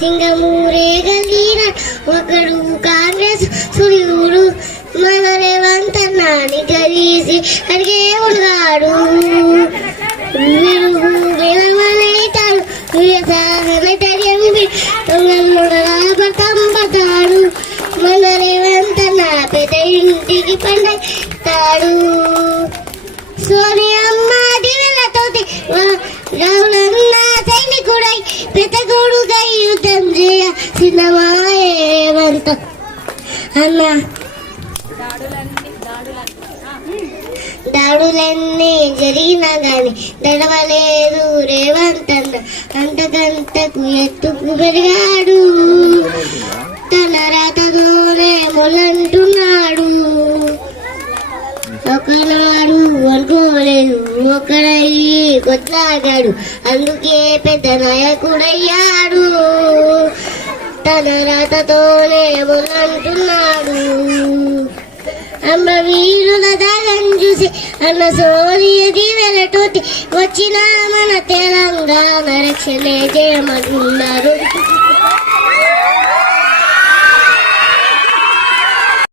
సింగమూరే గల్లీన ఒకడు కాంగ్రెస్ సూర్యుడు మన రేవంత నాని గదీసి అడిగే ఉన్నాడు. విరుగు పడతాడు మన రేవంత్ పెద్ద ఇంటికి పండతాడు. సోనియమ్మ దివెలతోటి రావులన్న సైనికుడై పెద్దగోడుగై యుద్ధం చేయ సిద్ధమాయేవంత అన్న. దాడులన్నీ జరిగినా గాని దడవలేదు రేవంతన్న. అంతకంతకు ఎత్తుకు పెరిగాడు తన రాతతోనే ములంటున్నాడు. ఒకనాడు అనుకోలేదు ఒకడయ్యి కొట్లాడాడు. అందుకే పెద్ద నాయకుడయ్యాడు. తన రాతతోనే మొలంటున్నాడు అమ్మ వీరుల దాగం చూసి అన్న సోనియది వెళ్ళటోటి వచ్చిన మన తెలంగాణ రక్షణే చేయమన్నారు